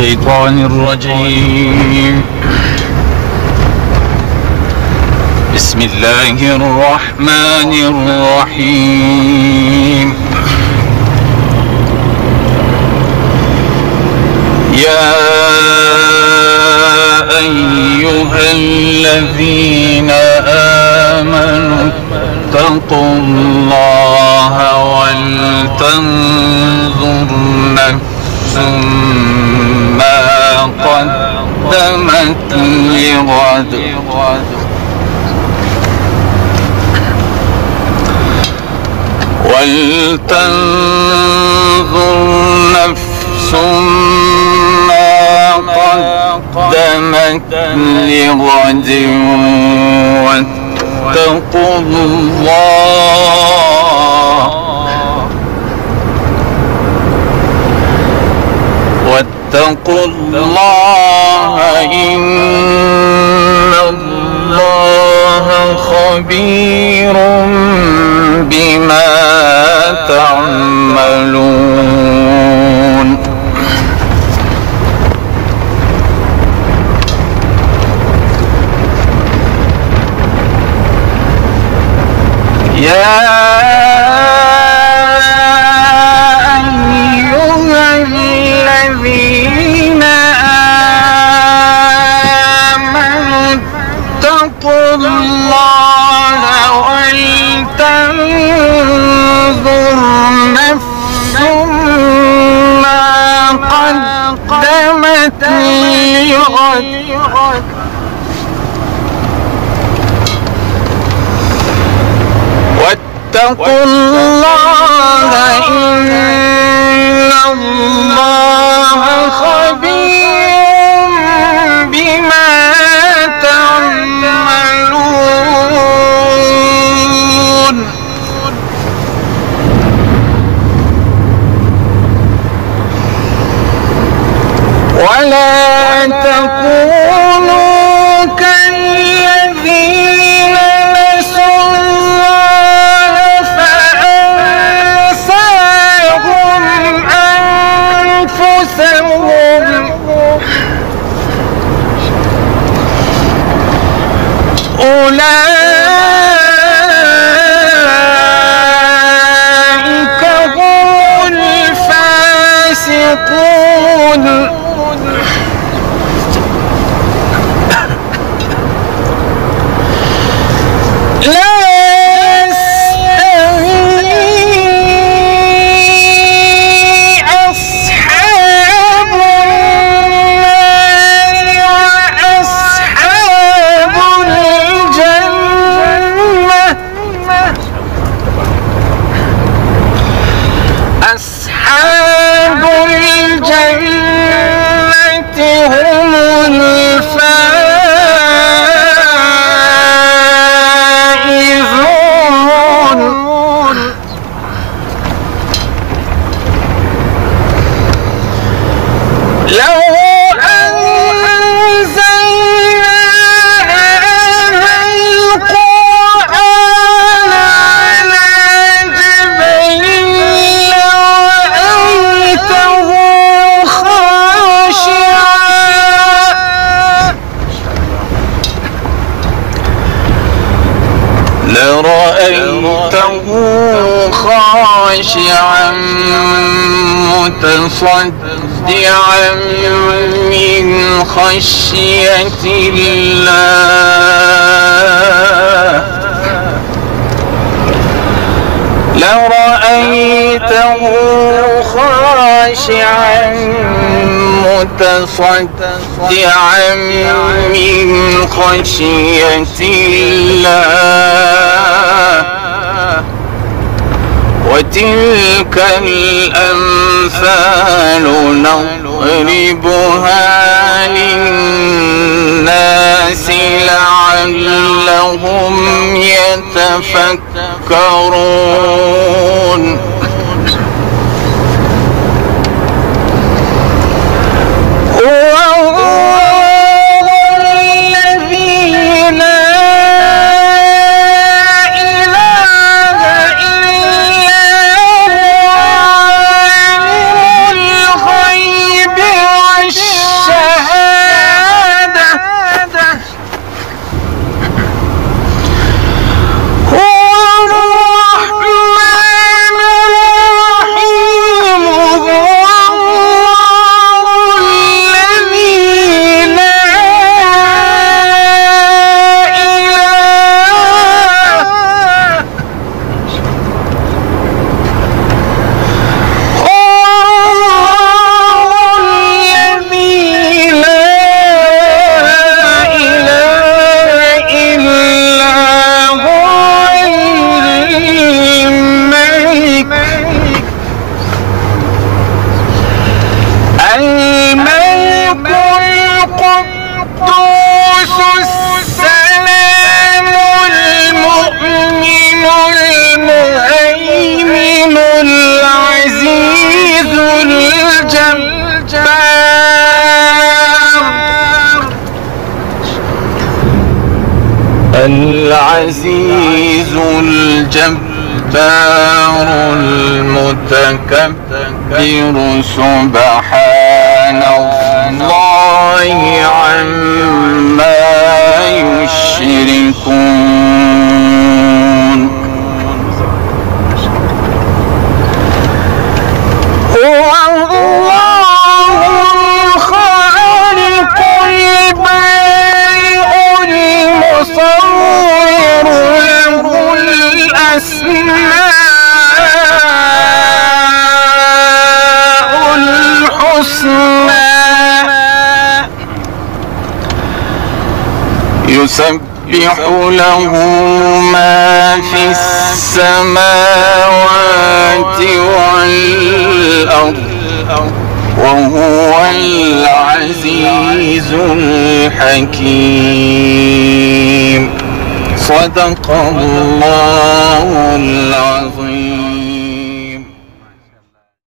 الشيطان الرجيم. بسم الله الرحمن الرحيم. يا أيها الذين آمنوا اتقوا الله ولتنظر نفس ما قدمت لغد ولتنظر نفس ما قدمت لغد واتقوا الله إن الله خبير بما تعملون. يا أيها الذين آمنوا اتقوا الله ولتنظر نفس ما قدمت لغد واتقوا الله إن الله خبير بما تعملون. ولا تكونوا كالذين نسوا الله فأنساهم أنفسهم أولئك هم الفاسقون. لا يستوي أصحاب النار وأصحاب الجنة. أصحاب الجنة هم الفائزون. لو أنزلنا هذا القرآن على جبل لرأيته خاشعا متصدعا من خشية الله. لرأيته خاشعا متصدعا من خشية الله. وتلك الأمثال نضربها للناس لعلهم يتفكرون. العزيز الجبار المتكبر سبحان الله عما يشركون هو الله الخالق البارئ المصور له الأسماء الحسنى يسبح له ما في السماوات والأرض وهو العزيز الحكيم صدق الله